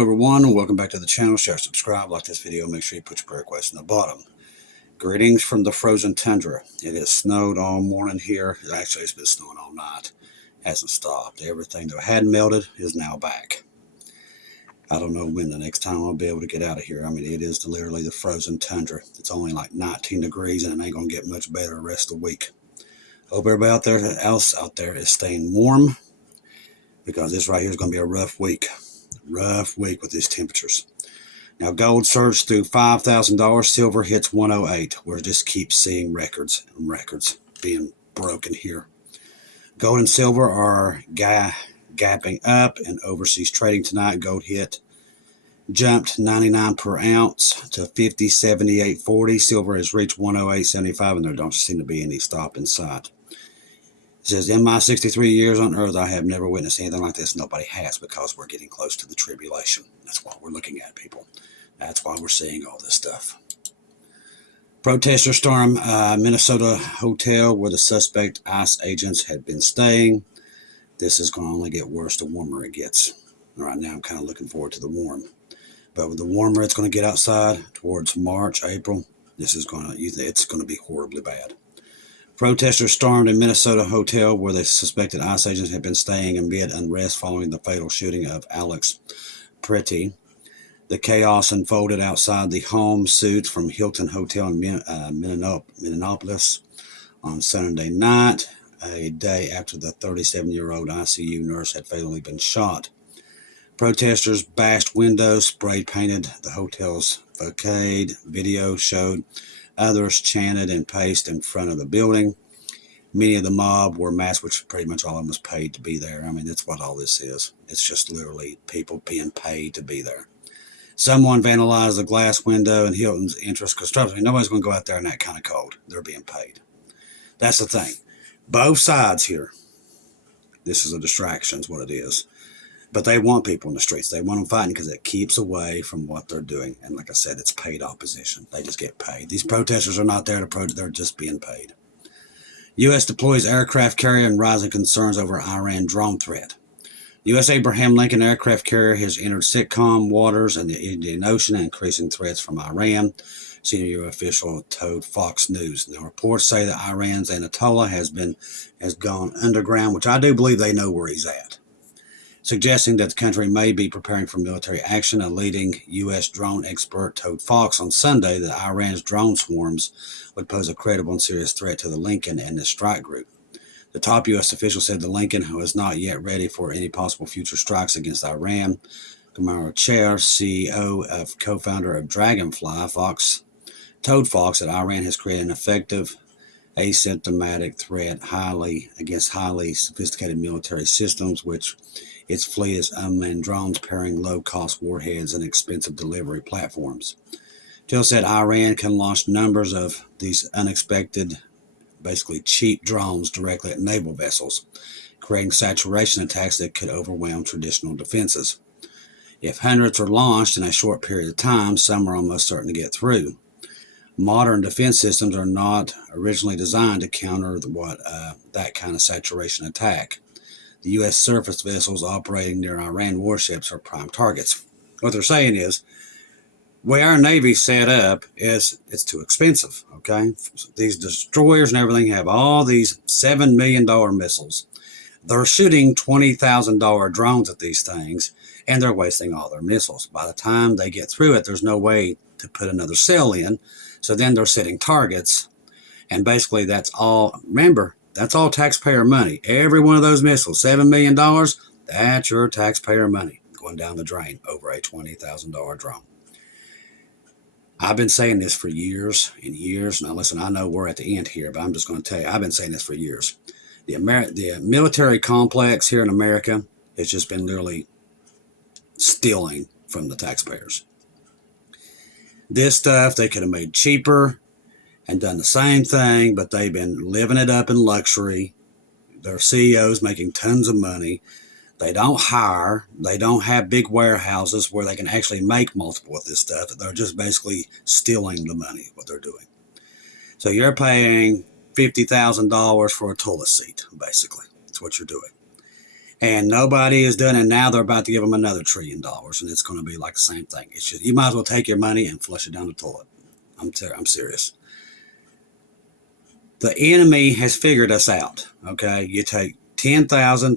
everyone, and welcome back to the channel. Share, subscribe, like this video, make sure you put your prayer request in the bottom. Greetings from the frozen tundra. It has snowed all morning here. Actually, it's been snowing all night. Hasn't stopped. Everything that had melted is now back. I don't know when the next time I'll be able to get out of here. I mean, it is literally the frozen tundra. It's only like 19 degrees and it ain't going to get much better the rest of the week. Hope everybody else out there is staying warm, because this right here is going to be a rough week. Rough week with these temperatures. Now, gold surged through $5,000. Silver hits 108. We just keep seeing records and records being broken here. Gold and silver are gapping up in overseas trading tonight. Gold jumped 99 per ounce to 50.78.40. Silver has reached 108.75, and there don't seem to be any stop in sight. It says, in my 63 years on earth, I have never witnessed anything like this. Nobody has, because we're getting close to the tribulation. That's what we're looking at, people. That's why we're seeing all this stuff. Protesters storm Minnesota hotel where the suspect ICE agents had been staying. This is going to only get worse the warmer it gets. Right now, I'm kind of looking forward to the warm. But with the warmer it's going to get outside towards March, April, it's going to be horribly bad. Protesters stormed a Minnesota hotel where the suspected ICE agents had been staying amid unrest following the fatal shooting of Alex Pretty. The chaos unfolded outside the home suite from Hilton Hotel in Minneapolis on Sunday night, a day after the 37-year-old ICU nurse had fatally been shot. Protesters bashed windows, spray-painted the hotel's facade. Video showed others chanted and paced in front of the building. Many of the mob were masked, which pretty much all of them was paid to be there. I mean, that's what all this is. It's just literally people being paid to be there. Someone vandalized the glass window in Hilton's entrance, because trust me, nobody's going to go out there in that kind of cold. They're being paid. That's the thing. Both sides here. This is a distraction, is what it is. But they want people in the streets. They want them fighting because it keeps away from what they're doing. And like I said, it's paid opposition. They just get paid. These protesters are not there to protest. They're just being paid. U.S. deploys aircraft carrier and rising concerns over Iran drone threat. U.S. Abraham Lincoln aircraft carrier has entered SITCOM waters in the Indian Ocean, increasing threats from Iran. Senior official told Fox News. Now, reports say that Iran's Anatolia has gone underground, which I do believe they know where he's at, suggesting that the country may be preparing for military action. A leading U.S. drone expert told Fox on Sunday that Iran's drone swarms would pose a credible and serious threat to the Lincoln and the strike group. The top U.S. official said the Lincoln was not yet ready for any possible future strikes against Iran. Gamara Chair, CEO of co-founder of Dragonfly, told Fox that Iran has created an effective asymptomatic threat against highly sophisticated military systems, which its fleet is unmanned drones pairing low-cost warheads and expensive delivery platforms. Till said Iran can launch numbers of these unexpected, basically cheap drones directly at naval vessels, creating saturation attacks that could overwhelm traditional defenses. If hundreds are launched in a short period of time, some are almost certain to get through. Modern defense systems are not originally designed to counter that kind of saturation attack. The U.S. surface vessels operating near Iran warships are prime targets. What they're saying is, the way our Navy's set up is it's too expensive, okay? These destroyers and everything have all these $7 million missiles. They're shooting $20,000 drones at these things, and they're wasting all their missiles. By the time they get through it, there's no way to put another cell in, so then they're setting targets, and basically that's all. Remember, that's all taxpayer money. Every one of those missiles, $7 million, that's your taxpayer money going down the drain over a $20,000 drone. I've been saying this for years and years. Now, listen, I know we're at the end here, but I'm just going to tell you, I've been saying this for years. The military complex here in America has just been literally stealing from the taxpayers. This stuff they could have made cheaper and done the same thing, but they've been living it up in luxury. Their CEOs making tons of money. They don't hire. They don't have big warehouses where they can actually make multiple of this stuff. They're just basically stealing the money, what they're doing. So you're paying $50,000 for a toilet seat, basically. That's what you're doing. And nobody is done, and now they're about to give them another $1 trillion, and it's going to be like the same thing. It's just, you might as well take your money and flush it down the toilet. I'm serious. The enemy has figured us out, okay? You take $10,000,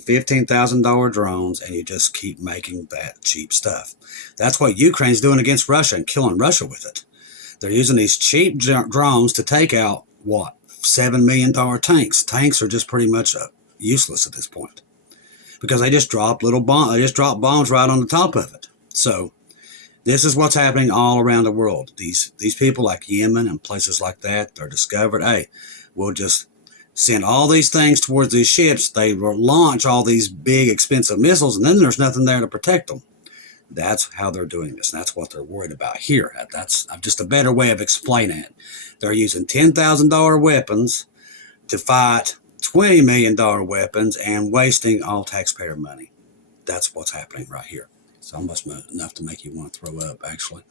$15,000 drones, and you just keep making that cheap stuff. That's what Ukraine's doing against Russia and killing Russia with it. They're using these cheap drones to take out, what, $7 million tanks. Tanks are just pretty much useless at this point because they just drop bombs. They just drop bombs right on the top of it. So this is what's happening all around the world. These people like Yemen and places like that, they're discovered, hey, we'll just send all these things towards these ships. They will launch all these big, expensive missiles, and then there's nothing there to protect them. That's how they're doing this. And that's what they're worried about here. That's just a better way of explaining it. They're using $10,000 weapons to fight $20 million weapons and wasting all taxpayer money. That's what's happening right here. It's almost enough to make you want to throw up, actually.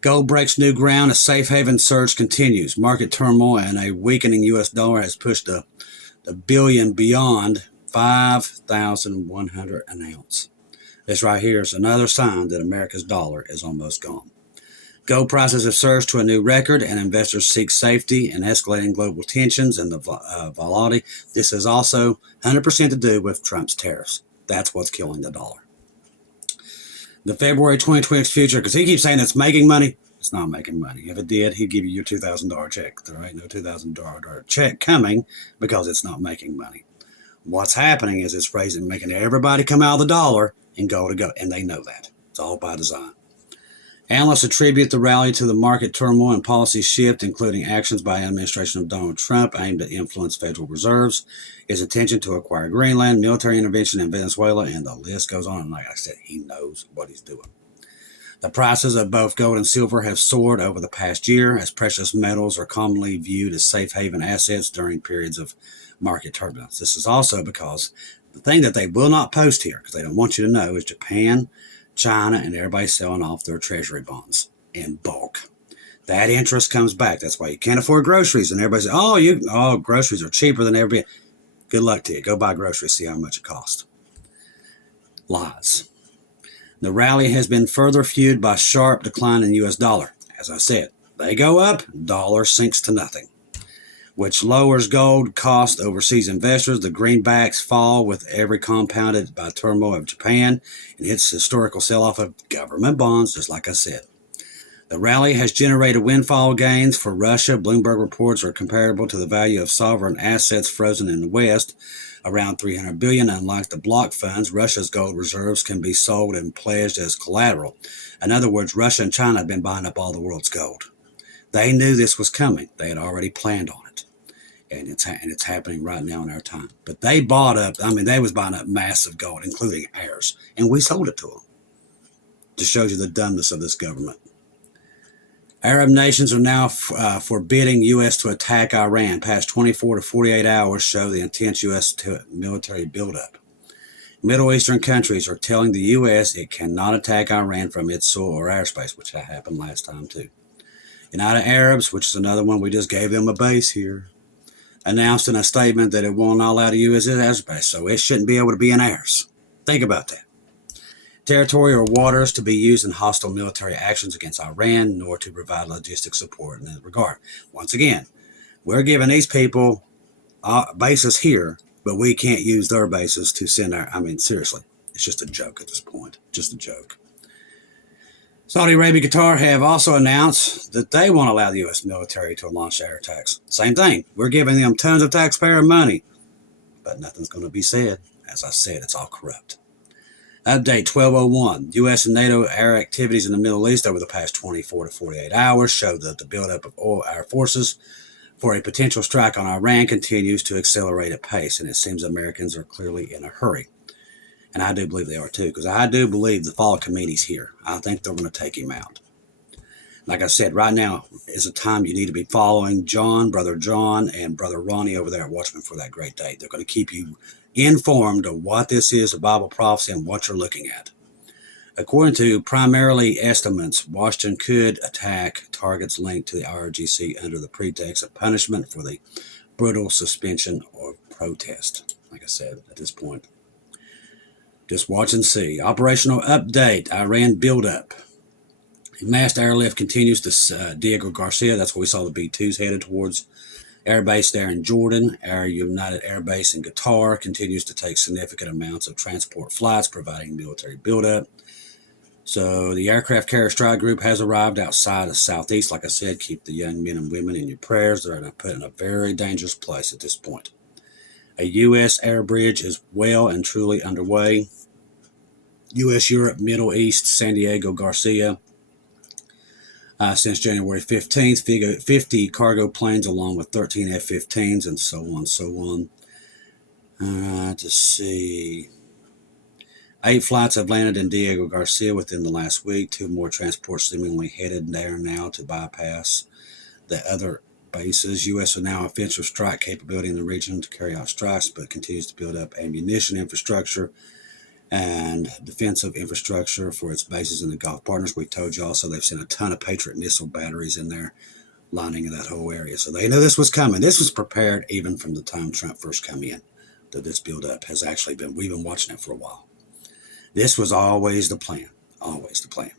Gold breaks new ground as safe haven surge continues. Market turmoil and a weakening U.S. dollar has pushed the billion beyond 5,100 an ounce. This right here is another sign that America's dollar is almost gone. Gold prices have surged to a new record, and investors seek safety in escalating global tensions and the volatility. This is also 100% to do with Trump's tariffs. That's what's killing the dollar. The February 2026 future, because he keeps saying it's making money. It's not making money. If it did, he'd give you your $2,000 check. There ain't no $2,000 check coming because it's not making money. What's happening is it's making everybody come out of the dollar and go to go, and they know that. It's all by design. Analysts attribute the rally to the market turmoil and policy shift, including actions by the administration of Donald Trump aimed at influence federal reserves, his intention to acquire Greenland, military intervention in Venezuela, and the list goes on. And like I said, he knows what he's doing. The prices of both gold and silver have soared over the past year, as precious metals are commonly viewed as safe haven assets during periods of market turbulence. This is also because the thing that they will not post here, because they don't want you to know, is Japan, China, and everybody's selling off their treasury bonds in bulk. That interest comes back. That's why you can't afford groceries. And everybody says, groceries are cheaper than ever. Good luck to you. Go buy groceries, see how much it costs. Lies. The rally has been further fueled by sharp decline in U.S. dollar. As I said, they go up, dollar sinks to nothing, which lowers gold cost overseas investors. The greenbacks fall with every compounded by turmoil of Japan and its historical sell-off of government bonds, just like I said. The rally has generated windfall gains for Russia. Bloomberg reports are comparable to the value of sovereign assets frozen in the West, around $300 billion. Unlike the block funds, Russia's gold reserves can be sold and pledged as collateral. In other words, Russia and China have been buying up all the world's gold. They knew this was coming. They had already planned on it. And it's happening right now in our time. But they bought up, they was buying up massive gold, including ours. And we sold it to them. Just shows you the dumbness of this government. Arab nations are now forbidding U.S. to attack Iran. Past 24 to 48 hours show the intense U.S. military buildup. Middle Eastern countries are telling the U.S. it cannot attack Iran from its soil or airspace, which happened last time too. United Arabs, which is another one, we just gave them a base here, announced in a statement that it will not allow the U.S. airspace, so it shouldn't be able to be in ours. Think about that. Territory or waters to be used in hostile military actions against Iran, nor to provide logistic support in that regard. Once again, we're giving these people bases here, but we can't use their bases to send our, seriously, it's just a joke at this point, just a joke. Saudi Arabia and Qatar have also announced that they won't allow the U.S. military to launch air attacks. Same thing, we're giving them tons of taxpayer money, but nothing's going to be said. As I said, it's all corrupt. Update 1201. U.S. and NATO air activities in the Middle East over the past 24 to 48 hours show that the buildup of oil air forces for a potential strike on Iran continues to accelerate at pace, and it seems Americans are clearly in a hurry. And I do believe they are too, because I do believe the fall of Khomeini's here. I think they're going to take him out. Like I said, right now is a time you need to be following Brother John, and Brother Ronnie over there at Watchman for that great day. They're going to keep you informed of what this is, a Bible prophecy, and what you're looking at. According to primarily estimates, Washington could attack targets linked to the IRGC under the pretext of punishment for the brutal suspension or protest. Like I said, at this point, Just watch and see. Operational update. Iran buildup. Massed airlift continues to Diego Garcia. That's where we saw the B-2s headed towards. Air base there in Jordan. Our United Air Base in Qatar continues to take significant amounts of transport flights, providing military buildup. So the aircraft carrier strike group has arrived outside of Southeast. Like I said, keep the young men and women in your prayers. They're put in a very dangerous place at this point. A U.S. air bridge is well and truly underway. U.S. Europe, Middle East, San Diego Garcia. Since January 15th, 50 cargo planes along with 13 F-15s and so on. To see. 8 flights have landed in Diego Garcia within the last week. 2 more transports seemingly headed there now to bypass the other bases. U.S. will now offensive strike capability in the region to carry out strikes, but continues to build up ammunition infrastructure and defensive infrastructure for its bases in the Gulf partners. We told you also they've sent a ton of Patriot missile batteries in there, lining that whole area. So they know this was coming. This was prepared even from the time Trump first came in. That this buildup has actually been, we've been watching it for a while. This was always the plan, always the plan.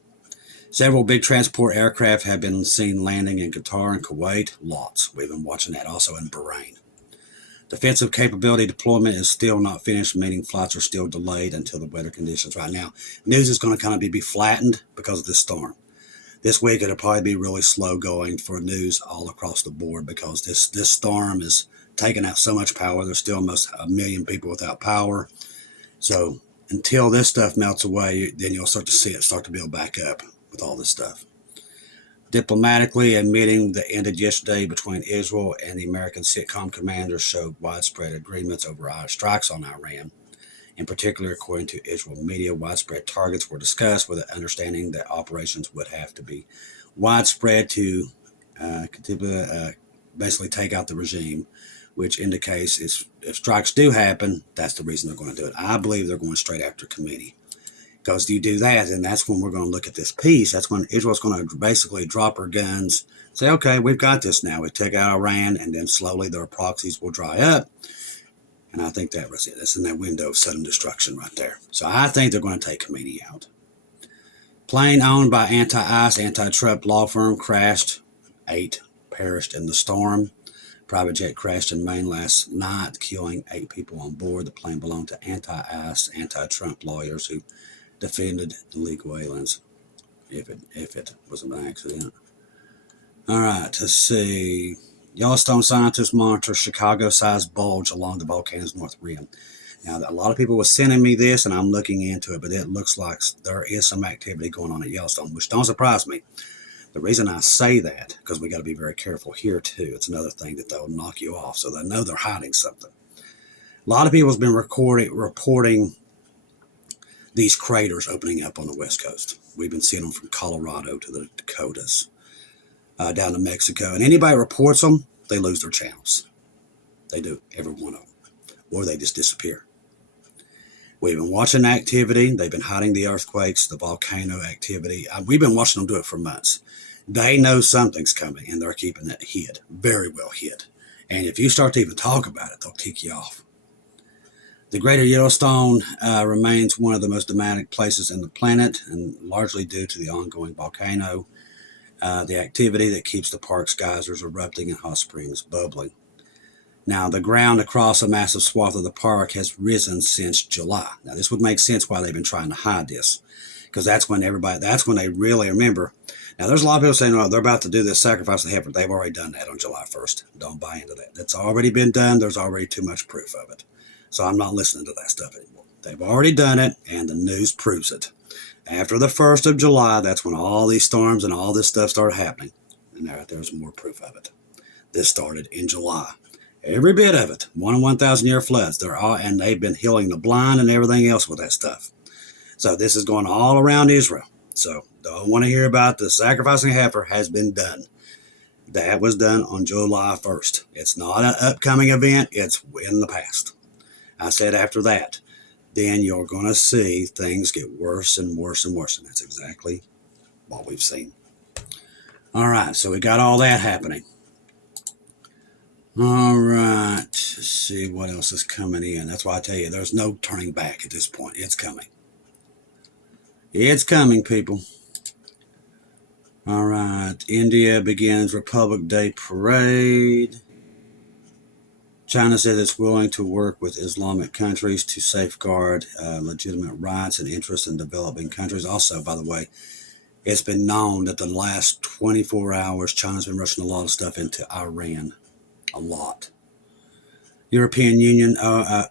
Several big transport aircraft have been seen landing in Qatar and Kuwait. Lots. We've been watching that also in Bahrain. Defensive capability deployment is still not finished, meaning flights are still delayed until the weather conditions. Right now, news is going to kind of be flattened because of this storm. This week, it'll probably be really slow going for news all across the board because this storm is taking out so much power. There's still almost 1 million people without power. So until this stuff melts away, then you'll start to see it start to build back up with all this stuff. Diplomatically, a meeting that ended yesterday between Israel and the American CENTCOM commanders showed widespread agreements over strikes on Iran. In particular, according to Israel media, widespread targets were discussed with the understanding that operations would have to be widespread to basically take out the regime, which indicates if strikes do happen, that's the reason they're going to do it. I believe they're going straight after Khomeini. Because you do that, and that's when we're going to look at this peace. That's when Israel's going to basically drop her guns, say, okay, we've got this now. We took out Iran, and then slowly their proxies will dry up. And I think that was it. That's in that window of sudden destruction right there. So I think they're going to take Khomeini out. Plane owned by anti-ICE, anti-Trump law firm crashed. 8 perished in the storm. Private jet crashed in Maine last night, killing 8 people on board. The plane belonged to anti-ICE, anti-Trump lawyers who defended illegal aliens, if it was an accident. All right, let's see. Yellowstone scientists monitor Chicago-sized bulge along the volcano's north rim. Now, a lot of people were sending me this, and I'm looking into it, but it looks like there is some activity going on at Yellowstone, which don't surprise me. The reason I say that, because we got to be very careful here, too. It's another thing that they'll knock you off, so they know they're hiding something. A lot of people have been reporting these craters opening up on the West Coast. We've been seeing them from Colorado to the Dakotas, down to Mexico. And anybody reports them, they lose their channels. They do, every one of them. Or they just disappear. We've been watching activity. They've been hiding the earthquakes, the volcano activity. We've been watching them do it for months. They know something's coming, and they're keeping it hid, very well hid. And if you start to even talk about it, they'll kick you off. The Greater Yellowstone remains one of the most dramatic places on the planet, and largely due to the ongoing volcano, the activity that keeps the park's geysers erupting and hot springs bubbling. Now, the ground across a massive swath of the park has risen since July. Now, this would make sense why they've been trying to hide this, because that's when they really remember. Now, there's a lot of people saying, oh, they're about to do this sacrifice of heifer. They've already done that on July 1st. Don't buy into that. That's already been done. There's already too much proof of it. So I'm not listening to that stuff anymore. They've already done it, and the news proves it. After the 1st of July, that's when all these storms and all this stuff started happening. And there's more proof of it. This started in July. Every bit of it. 1 in 1,000 year floods. And they've been healing the blind and everything else with that stuff. So this is going all around Israel. So don't want to hear about the sacrificing heifer has been done. That was done on July 1st. It's not an upcoming event. It's in the past. I said after that, then you're going to see things get worse and worse and worse. And that's exactly what we've seen. All right, so we got all that happening. All right, let's see what else is coming in. That's why I tell you, there's no turning back at this point. It's coming. It's coming, people. All right, India begins Republic Day parade. China says it's willing to work with Islamic countries to safeguard legitimate rights and interests in developing countries. Also, by the way, it's been known that the last 24 hours, China's been rushing a lot of stuff into Iran. A lot. European Union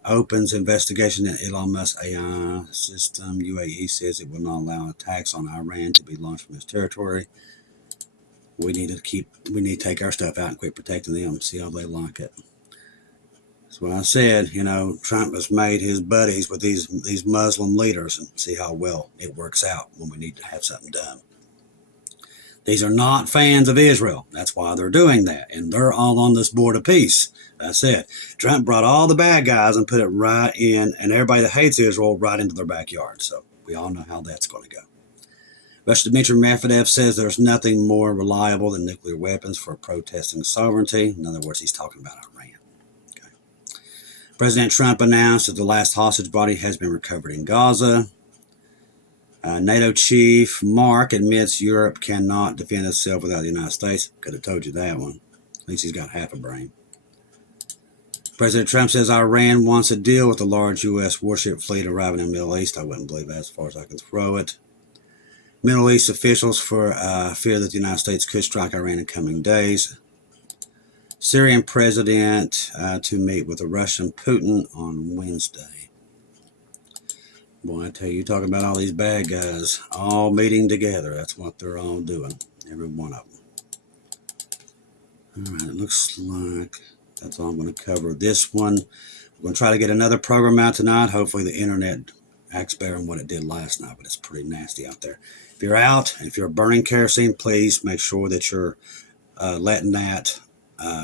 opens investigation in Elon Musk's AI system. UAE says it will not allow attacks on Iran to be launched from its territory. We need to take our stuff out and quit protecting them. See how they like it. That's what I said. You know, Trump has made his buddies with these Muslim leaders, and see how well it works out when we need to have something done. These are not fans of Israel. That's why they're doing that, and they're all on this board of peace. I said, Trump brought all the bad guys and put it right in, and everybody that hates Israel right into their backyard. So we all know how that's going to go. Russian Dmitry Medvedev says there's nothing more reliable than nuclear weapons for protesting sovereignty. In other words, he's talking about Iran. Okay. President Trump announced that the last hostage body has been recovered in Gaza. NATO chief Mark admits Europe cannot defend itself without the United States. Could have told you that one. At least he's got half a brain. President Trump says Iran wants a deal with the large U.S. warship fleet arriving in the Middle East. I wouldn't believe that as far as I can throw it. Middle East officials fear that the United States could strike Iran in coming days. Syrian president to meet with the Russian Putin on Wednesday. Boy, I tell you, talking about all these bad guys all meeting together. That's what they're all doing, every one of them. All right, it looks like that's all I'm going to cover this one. We're going to try to get another program out tonight. Hopefully the internet acts better than what it did last night, but it's pretty nasty out there. If you're out, if you're burning kerosene, please make sure that you're letting that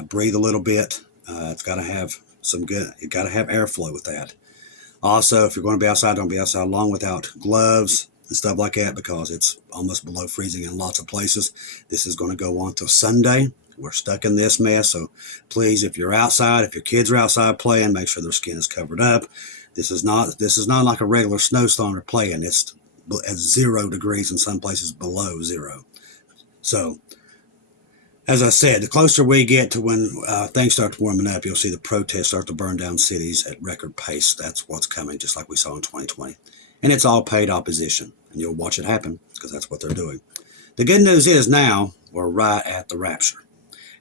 breathe a little bit. It's got to have you got to have airflow with that. Also, if you're going to be outside, don't be outside long without gloves and stuff like that, because it's almost below freezing in lots of places. This is going to go on till Sunday. We're stuck in this mess, so please, if you're outside, if your kids are outside playing, make sure their skin is covered up. This is not like a regular snowstorm or playing. It's at 0 degrees in some places below 0. So, as I said, the closer we get to when things start warming up, you'll see the protests start to burn down cities at record pace. That's what's coming, just like we saw in 2020. And it's all paid opposition, and you'll watch it happen because that's what they're doing. The good news is now we're right at the rapture.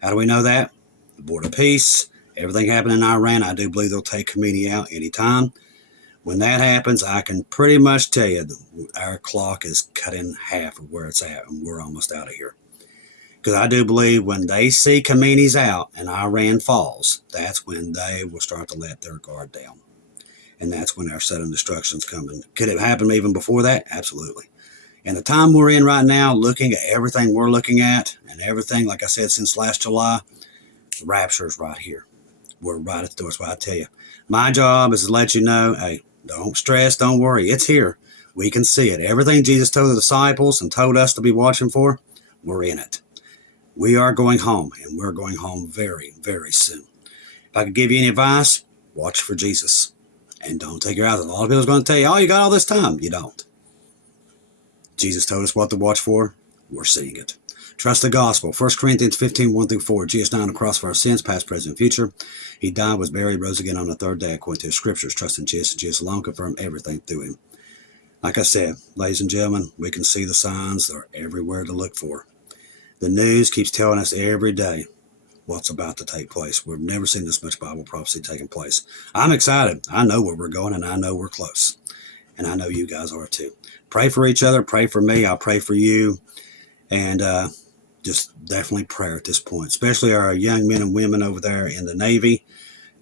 How do we know that? The Board of Peace, everything happening in Iran. I do believe they'll take Khomeini out anytime. When that happens, I can pretty much tell you that our clock is cut in half of where it's at, and we're almost out of here. Because I do believe when they see Khomeini's out and Iran falls, that's when they will start to let their guard down. And that's when our sudden destruction's coming. Could it happen even before that? Absolutely. And the time we're in right now, looking at everything we're looking at, and everything, like I said, since last July, the rapture's right here. We're right at the door. That's what I tell you. My job is to let you know, hey, don't stress, don't worry. It's here. We can see it. Everything Jesus told the disciples and told us to be watching for, we're in it. We are going home, and we're going home very, very soon. If I could give you any advice, watch for Jesus. And don't take your eyes off. A lot of people are going to tell you, oh, you got all this time. You don't. Jesus told us what to watch for. We're seeing it. Trust the gospel. 1 Corinthians 15, 1-4. Jesus died on the cross for our sins, past, present, and future. He died, was buried, rose again on the third day, according to the scriptures. Trust in Jesus, and Jesus alone, confirm everything through him. Like I said, ladies and gentlemen, we can see the signs. They're everywhere to look for. The news keeps telling us every day what's about to take place. We've never seen this much Bible prophecy taking place. I'm excited. I know where we're going, and I know we're close. And I know you guys are too. Pray for each other. Pray for me. I'll pray for you. And just definitely prayer at this point, especially our young men and women over there in the Navy.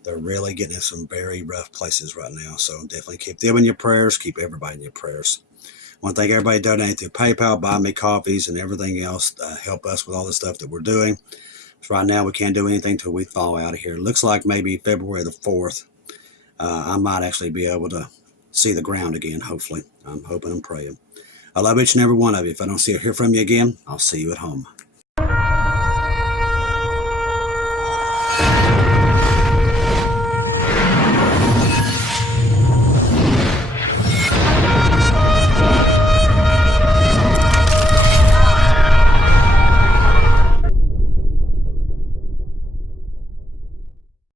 They're really getting in some very rough places right now. So definitely keep them in your prayers. Keep everybody in your prayers. I want to thank everybody donating through PayPal, buy me coffees, and everything else to help us with all the stuff that we're doing. So right now, we can't do anything until we thaw out of here. It looks like maybe February the 4th, I might actually be able to see the ground again, hopefully. I'm hoping and praying. I love each and every one of you. If I don't see or hear from you again, I'll see you at home.